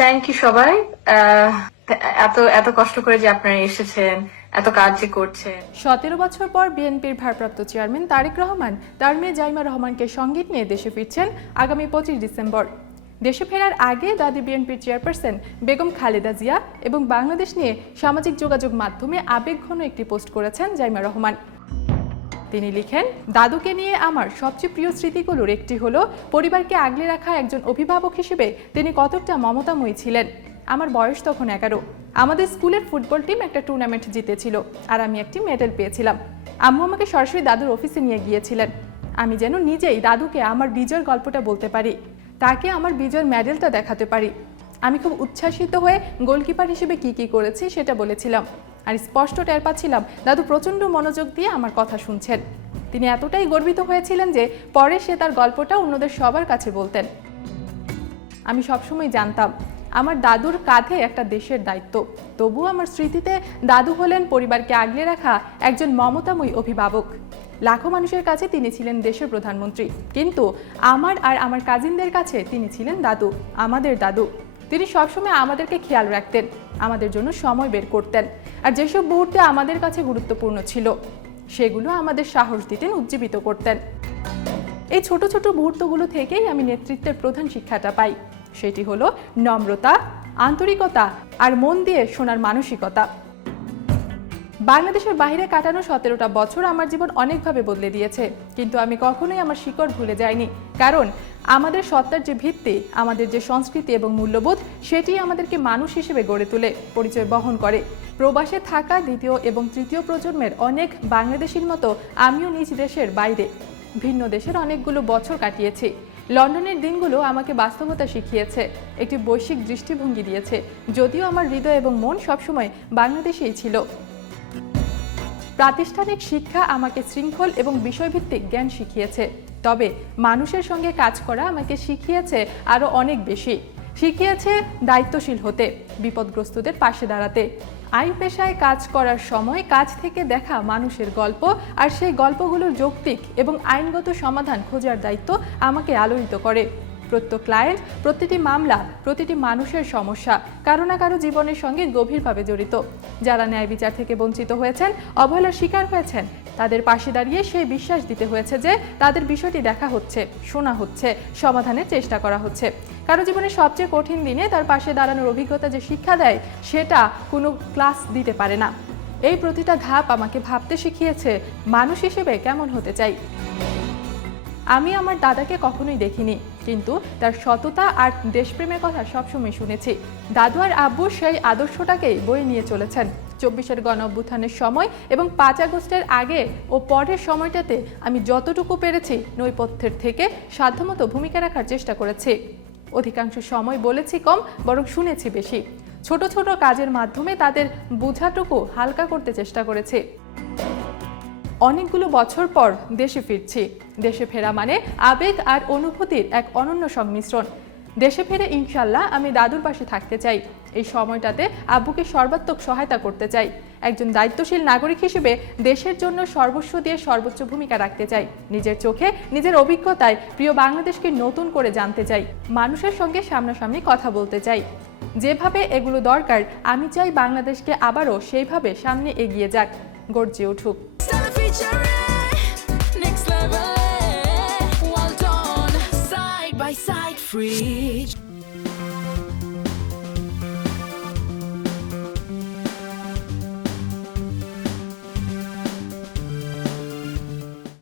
Thank you সবাই। আহ, এত এত কষ্ট করে যে আপনারা এসেছেন, এত কাজ যে করছেন। 17 বছর পর বিএনপির ভারপ্রাপ্ত চেয়ারম্যান তারেক রহমান তার মেয়ে জাইমা রহমানকে সঙ্গে নিয়ে দেশে ফিরছেন আগামী 25 ডিসেম্বর। দেশে ফেরার আগে দাদি বিএনপির চেয়ারপারসন বেগম খালেদা জিয়া এবং বাংলাদেশ নিয়ে সামাজিক যোগাযোগ মাধ্যমে আবেগঘন একটি পোস্ট করেছেন জাইমা রহমান। তিনি লিখেন, দাদুকে নিয়ে আমার সবচেয়ে প্রিয় স্মৃতিগুলোর একটি হলো পরিবারকে আগলে রাখা একজন অভিভাবক হিসেবে তিনি কতটা মমতাময়ী ছিলেন। আমার বয়স তখন 11। আমাদের স্কুলের ফুটবল টিম একটা টুর্নামেন্ট জিতেছিল আর আমি একটি মেডেল পেয়েছিলাম। আম্মু আমাকে সরাসরি দাদুর অফিসে নিয়ে গিয়েছিলেন। আমি যেন নিজেই দাদুকে আমার বিজয়ের গল্পটা বলতে পারি, তাকে আমার বিজয়ের মেডেলটা দেখাতে পারি। আমি খুব উচ্ছ্বাসিত হয়ে গোলকিপার হিসেবে কি করেছি সেটা বলেছিলাম। আর স্পষ্ট টের পাচ্ছিলাম দাদু প্রচণ্ড মনোযোগ দিয়ে আমার কথা শুনছেন। তিনি এতটাই গর্বিত হয়েছিলেন যে পরে সে তার গল্পটা অন্যদের সবার কাছে বলতেন। আমি সবসময় জানতাম আমার দাদুর কাঁধে একটা দেশের দায়িত্ব। তবুও আমার স্মৃতিতে দাদু হলেন পরিবারকে আগলে রাখা একজন মমতাময়ী অভিভাবক। লাখো মানুষের কাছে তিনি ছিলেন দেশের প্রধানমন্ত্রী, কিন্তু আমার আর আমার কাজিনদের কাছে তিনি ছিলেন দাদু, আমাদের দাদু। তিনি সবসময় আমাদেরকে খেয়াল রাখতেন, আমাদের জন্য সময় বের করতেন। আর যেসব মুহূর্তে আমাদের কাছে গুরুত্বপূর্ণ ছিল সেগুলো আমাদের সাহস দিতেন, উজ্জীবিত করতেন। এই ছোট ছোট মুহূর্তগুলো থেকেই আমি নেতৃত্বের প্রধান শিক্ষাটা পাই। সেটি হলো নম্রতা, আন্তরিকতা আর মন দিয়ে শোনার মানসিকতা। বাংলাদেশের বাইরে কাটানো 17টা বছর আমার জীবন অনেকভাবে বদলে দিয়েছে, কিন্তু আমি কখনোই আমার শিকড় ভুলে যাইনি। কারণ আমাদের সত্তার যে ভিত্তি, আমাদের যে সংস্কৃতি এবং মূল্যবোধ, সেটি আমাদেরকে মানুষ হিসেবে গড়ে তোলে, পরিচয় বহন করে। প্রবাসে থাকা দ্বিতীয় এবং তৃতীয় প্রজন্মের অনেক বাংলাদেশির মতো আমিও নিজ দেশের বাইরে ভিন্ন দেশের অনেকগুলো বছর কাটিয়েছি। লন্ডনের দিনগুলো আমাকে বাস্তবতা শিখিয়েছে, একটি বৈশ্বিক দৃষ্টিভঙ্গি দিয়েছে। যদিও আমার হৃদয় এবং মন সবসময় বাংলাদেশেই ছিল। প্রাতিষ্ঠানিক শিক্ষা আমাকে শৃঙ্খল এবং বিষয়ভিত্তিক জ্ঞান শিখিয়েছে, তবে মানুষের সঙ্গে কাজ করা আমাকে শিখিয়েছে আরও অনেক বেশি। শিখিয়েছে দায়িত্বশীল হতে, বিপদগ্রস্তদের পাশে দাঁড়াতে। আইন পেশায় কাজ করার সময় কাজ থেকে দেখা মানুষের গল্প আর সেই গল্পগুলোর যৌক্তিক এবং আইনগত সমাধান খোঁজার দায়িত্ব আমাকে আলোড়িত করে। প্রত্যেক ক্লায়েন্ট, প্রতিটি মামলা, প্রতিটি মানুষের সমস্যা কারো না কারো জীবনের সঙ্গে গভীরভাবে জড়িত। যারা ন্যায় বিচার থেকে বঞ্চিত হয়েছেন, অবহেলার শিকার হয়েছেন, তাদের পাশে দাঁড়িয়ে সেই বিশ্বাস দিতে হয়েছে যে তাদের বিষয়টি দেখা হচ্ছে, শোনা হচ্ছে, সমাধানের চেষ্টা করা হচ্ছে। কারো জীবনের সবচেয়ে কঠিন দিনে তার পাশে দাঁড়ানোর অভিজ্ঞতা যে শিক্ষা দেয়, সেটা কোনো ক্লাস দিতে পারে না। এই প্রতিটা ধাপ আমাকে ভাবতে শিখিয়েছে মানুষ হিসেবে কেমন হতে চাই। আমি আমার দাদাকে কখনোই দেখিনি, কিন্তু তার সততা আর দেশপ্রেমের কথা সবসময় শুনেছি। দাদু আর আব্বু সেই আদর্শটাকেই বয়ে নিয়ে চলেছেন। 24-এর গণঅভ্যুত্থানের সময় এবং 5 আগস্টের আগে ও পরের সময়টাতে আমি যতটুকু পেরেছি নৈপথ্যের থেকে সাধ্যমতো ভূমিকা রাখার চেষ্টা করেছি। অধিকাংশ সময় বলেছি কম, বরং শুনেছি বেশি। ছোট ছোট কাজের মাধ্যমে তাদের বোঝাটুকু হালকা করতে চেষ্টা করেছি। অনেকগুলো বছর পর দেশে ফিরছি। দেশে ফেরা মানে আবেগ আর অনুভূতির এক অনন্য সংমিশ্রণ। দেশে ফিরে ইনশাল্লাহ আমি দাদুর পাশে থাকতে চাই। এই সময়টাতে আব্বুকে সর্বাত্মক সহায়তা করতে চাই। একজন দায়িত্বশীল নাগরিক হিসেবে দেশের জন্য সর্বস্ব দিয়ে সর্বোচ্চ ভূমিকা রাখতে চাই। নিজের চোখে, নিজের অভিজ্ঞতায় প্রিয় বাংলাদেশকে নতুন করে জানতে চাই। মানুষের সঙ্গে সামনাসামনি কথা বলতে চাই। যেভাবে এগুলো দরকার, আমি চাই বাংলাদেশকে আবারও সেইভাবে সামনে এগিয়ে যাক, গর্জে উঠুক। Next level, well done, side by side, free.